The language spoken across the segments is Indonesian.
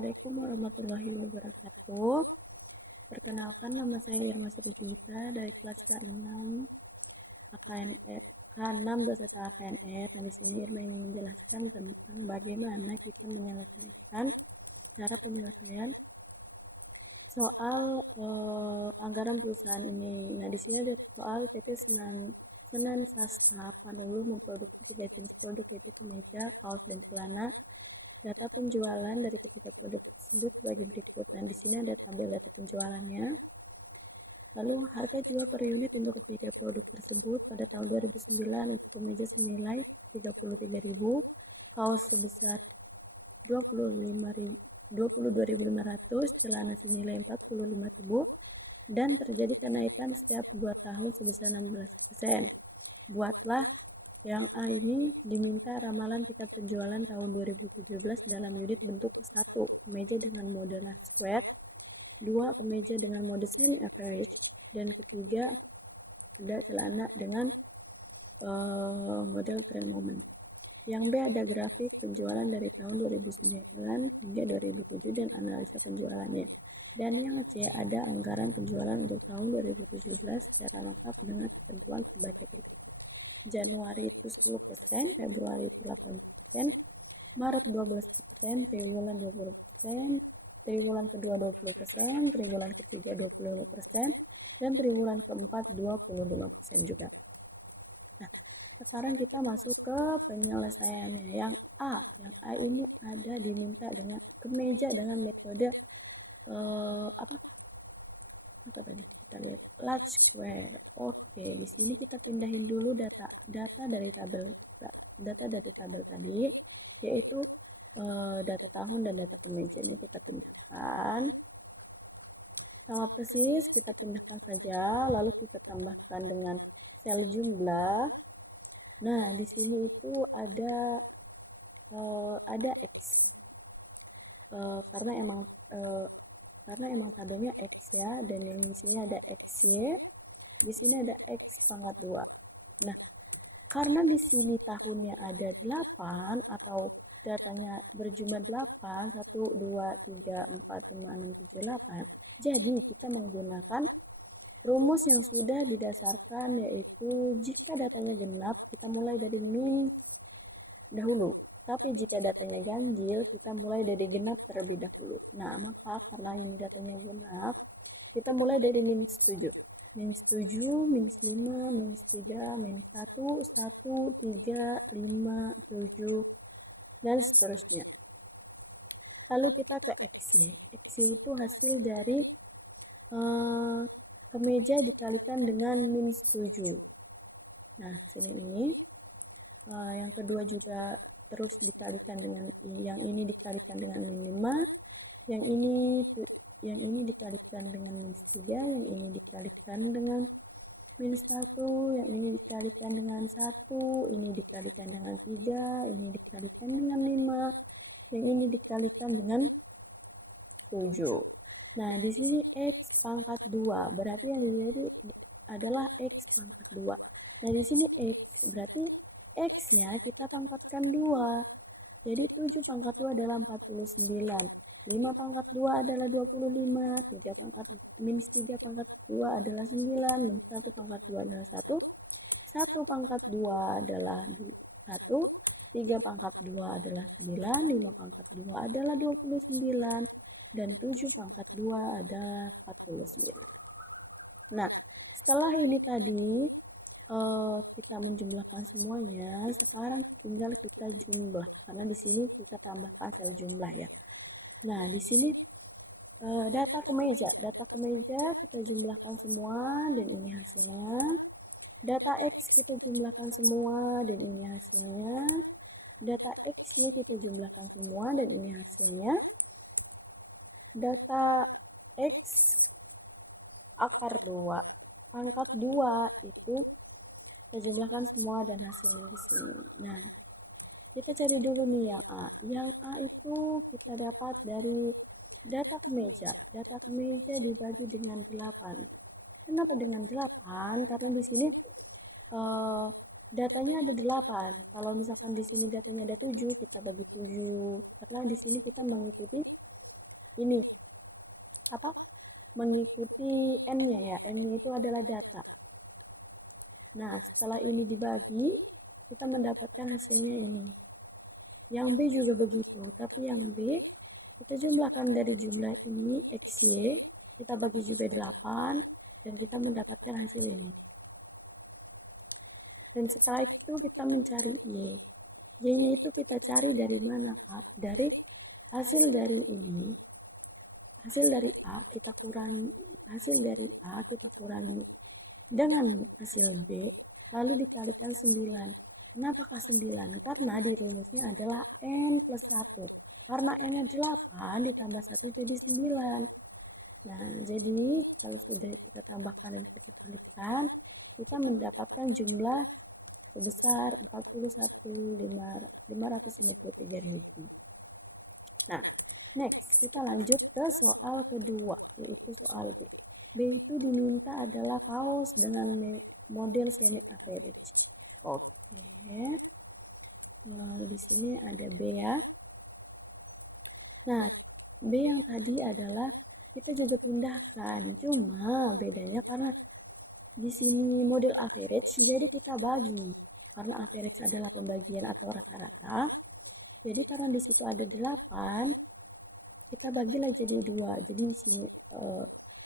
Assalamualaikum warahmatullahi wabarakatuh. Perkenalkan, nama saya Irma Srijuwita dari kelas K6 AKNR K6 dosen AKNR. Nah, di sini Irma ingin menjelaskan tentang bagaimana kita menyelesaikan cara penyelesaian soal anggaran perusahaan ini. Nah, di sini ada soal PT Senan Sastra Panulu memproduksi 3 jenis produk, yaitu kemeja, kaos, dan celana. Data penjualan dari ketiga produk tersebut sebagai berikut. Dan di sini ada tabel data penjualannya. Lalu harga jual per unit untuk ketiga produk tersebut pada tahun 2009 untuk kemeja senilai 33.000, kaos sebesar 22.500, celana senilai 45.000, dan terjadi kenaikan setiap 2 tahun sebesar 16%. Buatlah yang A ini diminta ramalan tingkat penjualan tahun 2017 dalam unit bentuk 1. Kemeja dengan mode last square, 2. Kemeja dengan mode semi average, dan ketiga ada celana dengan model trend moment. Yang B ada grafik penjualan dari tahun 2009 hingga 2007 dan analisa penjualannya. Dan yang C ada anggaran penjualan untuk tahun 2017 secara lengkap dengan ketentuan sebagai berikut. Januari itu 10%, Februari itu 8%, Maret 12%, triwulan 20%, triwulan kedua 20%, triwulan ketiga 25%, dan triwulan keempat 25% juga. Nah, sekarang kita masuk ke penyelesaiannya. Yang A ini ada diminta dengan kemeja dengan metode apa tadi kita lihat large square. Oke, di sini kita pindahin dulu data dari tabel tadi, yaitu data tahun dan data kemeja ini kita pindahkan. Sama persis kita pindahkan saja, lalu kita tambahkan dengan sel jumlah. Nah, di sini itu ada X, karena emang tabelnya X ya, dan yang di sini ada XY, di sini ada X pangkat 2. Nah, karena di sini tahunnya ada 8 atau datanya berjumlah 8, 1, 2, 3, 4, 5, 6, 7, 8. Jadi, kita menggunakan rumus yang sudah didasarkan, yaitu jika datanya genap, kita mulai dari min dahulu. Tapi jika datanya ganjil, kita mulai dari genap terlebih dahulu. Nah, maka karena ini datanya genap, kita mulai dari min 7. Min 7, min 5, min 3, min 1, 1, 3, 5, 7, dan seterusnya. Lalu kita ke XY. XY itu hasil dari kemeja dikalikan dengan min 7. Nah, sini ini. Yang kedua juga terus dikalikan dengan yang ini dikalikan dengan min 5, yang ini dikalikan dengan min 3, yang ini dikalikan dengan min 1, yang ini dikalikan dengan 1, ini dikalikan dengan 3, ini dikalikan dengan 5, yang ini dikalikan dengan 7. Nah, di sini X pangkat 2, berarti yang jadi adalah X pangkat 2. Nah, di sini X, berarti X-nya kita pangkatkan 2. Jadi 7 pangkat 2 adalah 49. 5 pangkat 2 adalah 25. 3 pangkat minus 3 pangkat 2 adalah 9. Minus 1 pangkat 2 adalah 1. 1 pangkat 2 adalah 1. 3 pangkat 2 adalah 9. 5 pangkat 2 adalah 29. Dan 7 pangkat 2 adalah 49. Nah, setelah ini tadi kita menjumlahkan semuanya, sekarang tinggal kita jumlah, karena di sini kita tambahkan sel jumlah ya. Nah, di sini data kemeja kita jumlahkan semua, dan ini hasilnya. Data X kita jumlahkan semua, dan ini hasilnya. Data X-nya kita jumlahkan semua, dan ini hasilnya. Data X akar 2 pangkat 2 itu kita jumlahkan semua dan hasilnya di sini. Nah, kita cari dulu nih yang A. Yang A itu kita dapat dari data kemeja. Data kemeja dibagi dengan 8. Kenapa dengan 8? Karena di sini datanya ada 8. Kalau misalkan di sini datanya ada 7, kita bagi 7. Karena di sini kita mengikuti ini apa mengikuti n-nya ya. N-nya itu adalah data. Nah, setelah ini dibagi, kita mendapatkan hasilnya ini. Yang B juga begitu, tapi yang B kita jumlahkan dari jumlah ini XY, kita bagi juga 8 dan kita mendapatkan hasil ini. Dan setelah itu kita mencari Y. Y-nya itu kita cari dari mana, Kak? Dari hasil dari ini. Hasil dari A kita kurangi, hasil dari A kita kurangi dengan hasil B, lalu dikalikan 9. Kenapakah 9? Karena di rumusnya adalah N plus 1. Karena N-nya 8 ditambah 1 jadi 9. Nah, jadi kalau sudah kita tambahkan dan kita kalikan, kita mendapatkan jumlah sebesar 41.553.000. Nah, next kita lanjut ke soal kedua, yaitu soal B. B itu diminta adalah kaos dengan model semi average. Oke. Di sini ada B ya. Nah, B yang tadi adalah kita juga pindahkan. Cuma bedanya karena di sini model average, jadi kita bagi. Karena average adalah pembagian atau rata-rata. Jadi karena di situ ada 8, kita bagilah jadi 2. Jadi di sini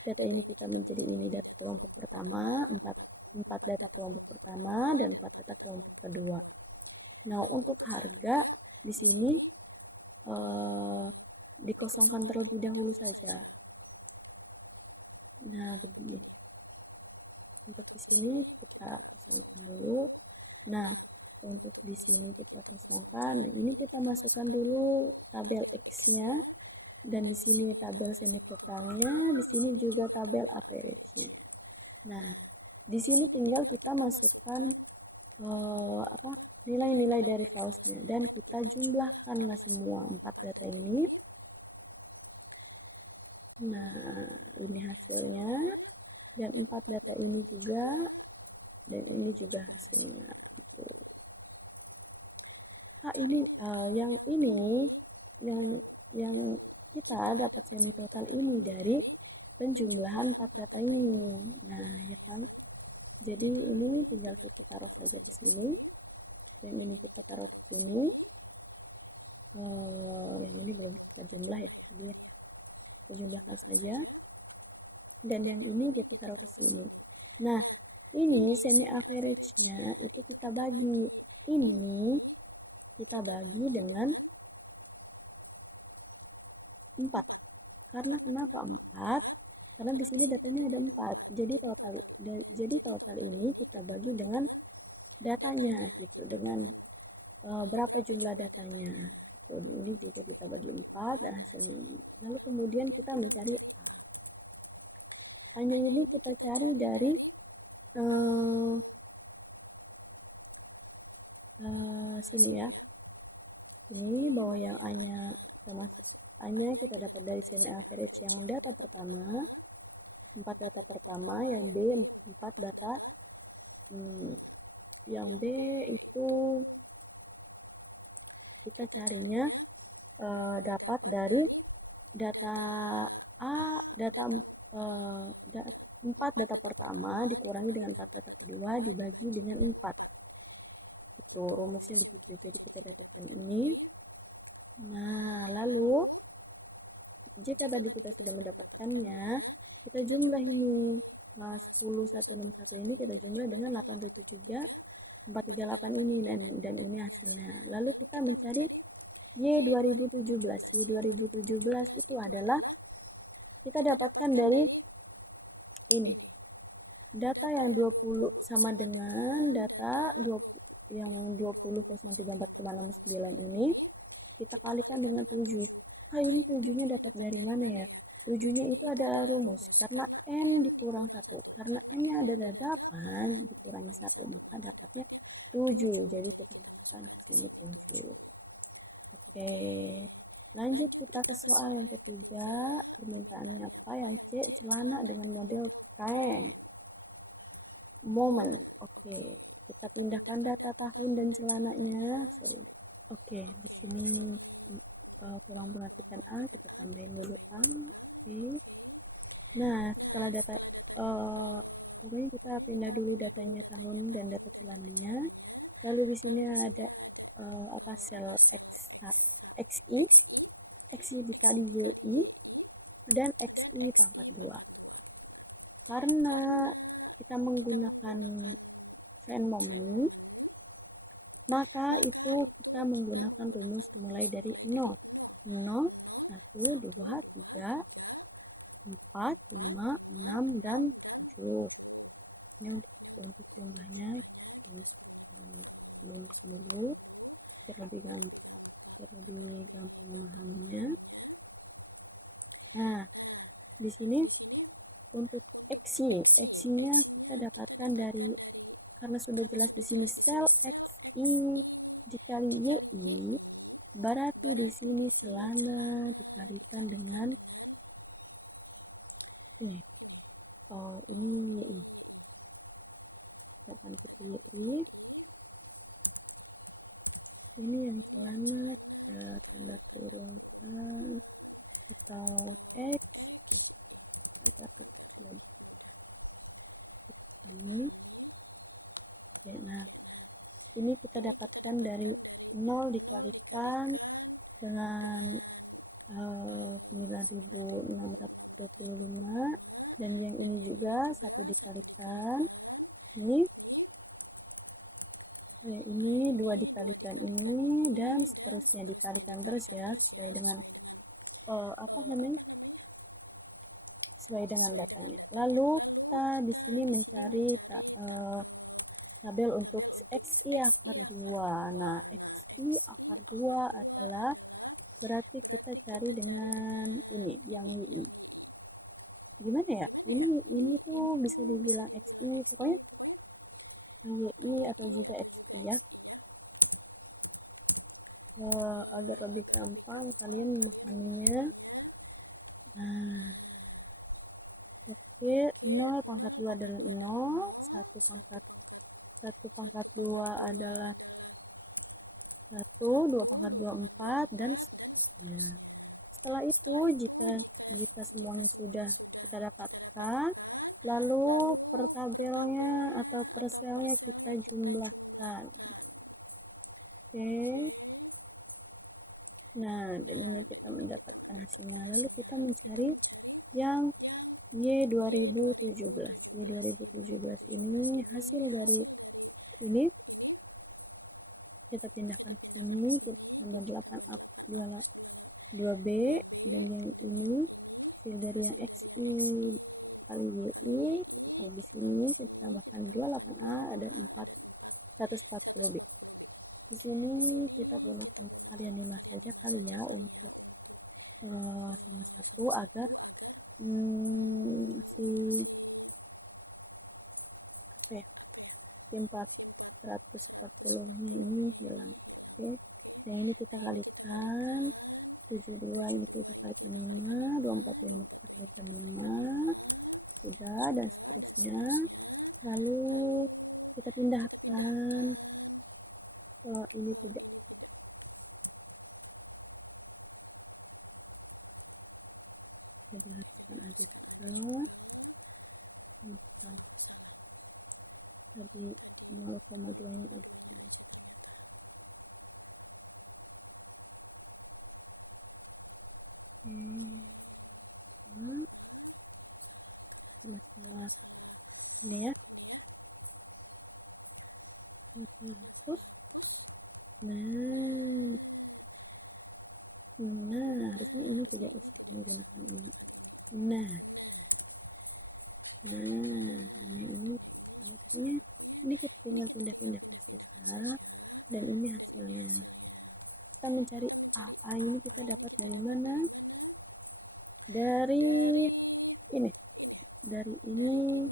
data ini kita menjadi ini data kelompok pertama, 4 data kelompok pertama dan 4 data kelompok kedua. Nah, untuk harga di sini dikosongkan terlebih dahulu saja. Nah, begini. Untuk di sini kita kosongkan dulu. Nah, untuk di sini kita kosongkan. Nah, ini kita masukkan dulu tabel X-nya dan di sini tabel semi totalnya, di sini juga tabel average-nya. Nah, di sini tinggal kita masukkan nilai-nilai dari kaosnya dan kita jumlahkanlah semua 4 data ini. Nah, ini hasilnya dan 4 data ini juga dan ini juga hasilnya. Begitu. Nah, ini yang yang kita dapat semi total ini dari penjumlahan 4 data ini. Nah, ya kan? Jadi ini tinggal kita taruh saja ke sini. Yang ini kita taruh ke sini. Yang ini belum kita jumlah ya. Tadi kita jumlahkan saja. Dan yang ini kita taruh ke sini. Nah, ini semi average-nya itu kita bagi. Ini kita bagi dengan 4. Karena kenapa 4? Karena di sini datanya ada 4. Jadi total ini kita bagi dengan datanya gitu, dengan berapa jumlah datanya. Gitu. Ini juga kita bagi 4 dan hasilnya ini. Lalu kemudian kita mencari A. A-nya ini kita cari dari sini ya. Ini bahwa yang A-nya kita masuk A-nya kita dapat dari semi average yang data pertama, 4 data pertama, yang B 4 data yang B itu kita carinya dapat dari data A, data 4 data pertama dikurangi dengan 4 data kedua dibagi dengan 4. Itu rumusnya begitu. Jadi kita dapatkan ini. Nah, lalu jika tadi kita sudah mendapatkannya, kita jumlah ini. 10.161 ini kita jumlah dengan 873 438 ini dan ini hasilnya. Lalu kita mencari Y 2017. Y 2017 itu adalah kita dapatkan dari ini. Data yang 20 sama dengan data 20 yang 20.034,69 ini kita kalikan dengan 7. Ini 7-nya dapat dari mana ya? 7-nya itu adalah rumus. Karena N dikurang 1. Karena N-nya adalah 8 dikurangi 1. Maka dapatnya 7. Jadi kita masukkan ke sini 7. Oke. Lanjut kita ke soal yang ketiga. Permintaannya apa? Yang C, celana dengan model trend. Momen. Oke. Kita pindahkan data tahun dan celananya. Sorry. Oke, di sini kurang perhatikan A, kita tambahin dulu A. Nah, setelah data pokoknya kita pindah dulu datanya tahun dan data celananya. Lalu di sini ada apa sel XI, XI dikali YI dan XI pangkat 2. Karena kita menggunakan trend moment, maka itu kita menggunakan rumus mulai dari 0. 0, 1, 2, 3, 4, 5, 6, dan 7. Ini untuk jumlahnya kita sembunyikan dulu biar lebih gampang memahaminya. Nah, di sini untuk X-nya kita dapatkan dari, karena sudah jelas di sini sel XI dikali YI, berarti di sini celana dikalikan dengan ini. Oh, ini YI. Kita ganti ke YI. Ini yang celana kita tanda kurungkan atau X agar ini. Oke, nah ini kita dapatkan dari 0 dikalikan dengan 9.625, dan yang ini juga 1 dikalikan ini 2 dikalikan ini, dan seterusnya dikalikan terus ya sesuai dengan sesuai dengan datanya. Lalu kita di sini mencari tabel untuk XI akar 2. Nah, XI akar 2 adalah berarti kita cari dengan ini yang YI. Gimana ya? Ini tuh bisa dibilang XI, pokoknya YI atau juga XI ya. Agar lebih gampang kalian memahaminya. Nah, oke, 0 pangkat 2 adalah 0, 1 pangkat 2 adalah 1, 2 pangkat 2 4, dan seterusnya. Setelah itu, jika semuanya sudah kita dapatkan, lalu per tabelnya atau per selnya kita jumlahkan. Oke. Nah, dan ini kita mendapatkan hasilnya. Lalu kita mencari yang Y2017. Y2017 ini hasil dari ini kita pindahkan ke sini, kita tambah 8A 2B, dan yang ini hasil dari yang XI kali YI, kita taruh di sini, kita tambahkan 28A, ada 440B. Di sini kita gunakan varian 5 saja kali ya untuk sama satu agar si apa ya, si 140-nya ini hilang. Oke, yang ini kita kalikan 72, ini kita kalikan 5, 242 ini kita kalikan 5, sudah, dan seterusnya. Lalu kita pindahkan ke ini tidak. Jadi haruskan ada juga. Nah, tadi 0,2 nya aja. Nah, masalah ini ya, masalah hapus. Nah, harusnya ini tidak usah menggunakan ini. Nah, ini salahnya. Ini kita tinggal pindah-pindahkan saja, dan ini hasilnya. Kita mencari A ini kita dapat dari mana? Dari ini. Dari ini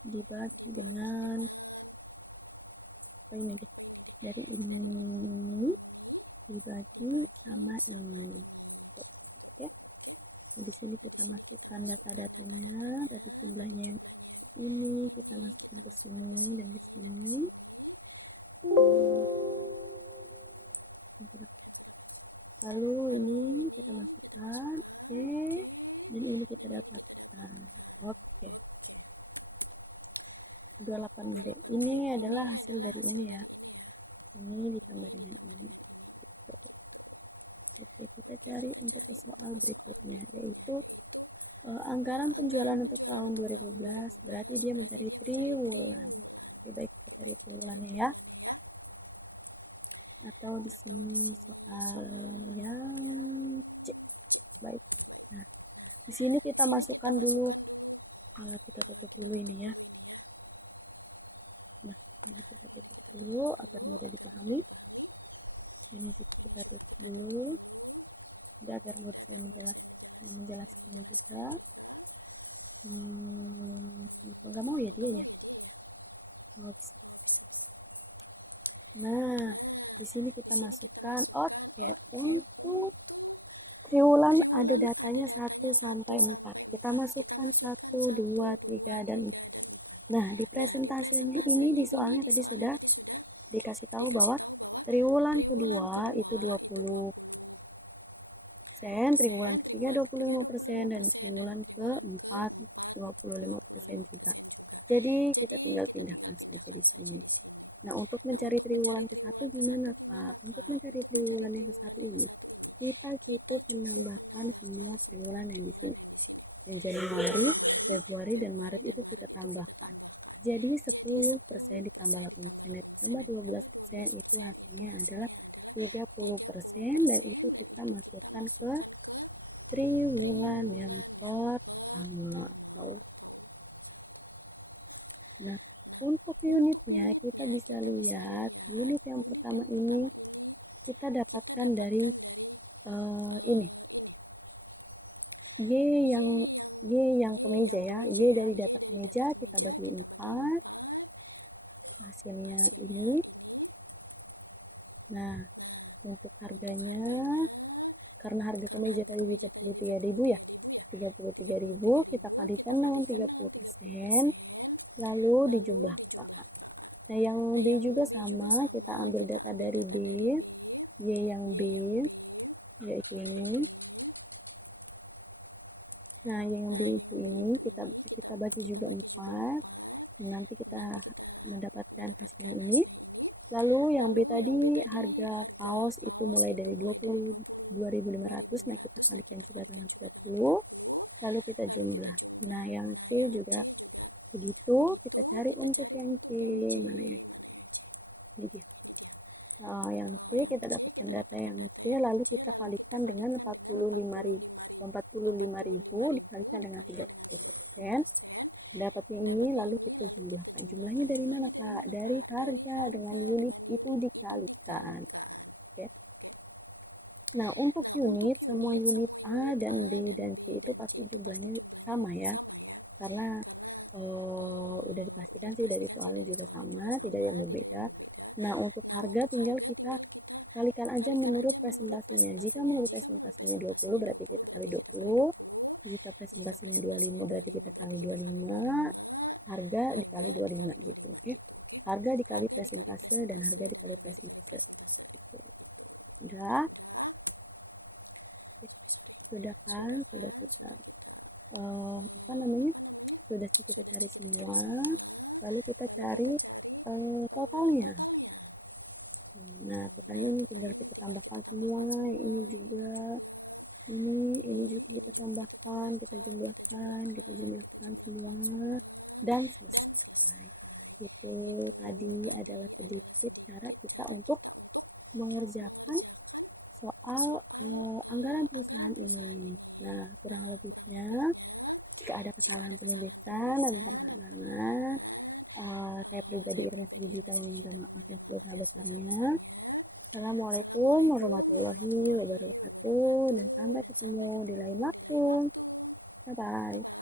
dibagi dengan ini deh. Dari ini dibagi sama ini. Oke. Nah, di sini kita masukkan data-datanya, dari jumlahnya yang ini kita masukkan ke sini dan ke sini. Lalu ini kita masukkan, oke, dan ini kita dapatkan. dari ini ya. Ini ditambah dengan ini. Gitu. Oke, kita cari untuk soal berikutnya, yaitu anggaran penjualan untuk tahun 2012, berarti dia mencari triwulan. Oke, baik, kita cari triwulannya ya. Atau di sini soal yang C. Baik. Nah, di sini kita masukkan dulu, kita tutup dulu ini ya. Nah, ini kita tutup dulu agar mudah dipahami. Ini juga kita tutup dulu, agar mudah saya menjelaskannya juga. Kenapa nggak mau ya dia ya? Oh, bisa. Nah, di sini kita masukkan, oke, untuk triwulan ada datanya 1 sampai 4. Kita masukkan 1, 2, 3, dan 4. Nah, di presentasinya ini di soalnya tadi sudah dikasih tahu bahwa triwulan kedua itu 20%, triwulan ketiga 25%, dan triwulan keempat 25% juga. Jadi kita tinggal pindahkan saja di sini. Nah, untuk mencari triwulan ke-1 gimana, Kak? Untuk mencari triwulan yang ke-1 ini, kita cukup menambahkan semua triwulan yang di sini. Yang Januari, Februari, dan Maret itu kita tambahkan. Jadi 10% ditambah 8% ditambah 12% itu hasilnya adalah 30%, dan itu kita masukkan ke triwulan yang pertama. Nah, untuk unitnya kita bisa lihat unit yang pertama ini kita dapatkan dari ini Y yang kemeja ya. Y dari data kemeja kita bagi 4, hasilnya ini. Nah, untuk harganya, karena harga kemeja tadi 33.000 ya, 33.000 kita kalikan dengan 30%, lalu dijumlahkan. Nah, yang B juga sama, kita ambil data dari B, Y yang B, yaitu ini. Nah, yang B itu ini kita bagi juga 4. Nanti kita mendapatkan hasilnya ini. Lalu yang B tadi harga kaos itu mulai dari 22.500. Nah, kita kalikan juga dengan 30. Lalu kita jumlah. Nah, yang C juga begitu. Kita cari untuk yang C. Mana ya? Ini dia. Yang C kita dapatkan data yang C, lalu kita kalikan dengan 45.000. 45.000 dikalikan dengan 30%, dapatnya ini, lalu kita jumlahkan. Jumlahnya dari mana, Kak? Dari harga dengan unit itu dikalikan. Oke. Nah, untuk unit, semua unit A dan B dan C itu pasti jumlahnya sama ya, karena udah dipastikan sih dari soalnya juga sama, tidak ada yang berbeda. Nah, untuk harga tinggal kita kalikan aja menurut presentasinya. Jika menurut presentasinya 20, berarti kita kali 20. Jika presentasinya 25, berarti kita kali 25. Harga dikali 25 gitu, oke? Harga dikali presentase dan harga dikali presentase. Gitu. Udah? Sudah kan? Sudah kita apa namanya? Sudah kita cari semua. Lalu kita cari totalnya. Nah, totalnya ini tinggal kita tambahkan semua. Ini juga, ini juga kita tambahkan, kita jumlahkan semua, dan selesai. Itu tadi adalah sedikit cara kita untuk mengerjakan soal anggaran perusahaan ini. Nah, kurang lebihnya, jika ada kesalahan penulisan dan pengarang, saya pribadi Irma Sejujurnya meminta maaf yang sebesar-besarnya. Assalamualaikum warahmatullahi wabarakatuh, dan sampai ketemu di lain waktu. Bye-bye.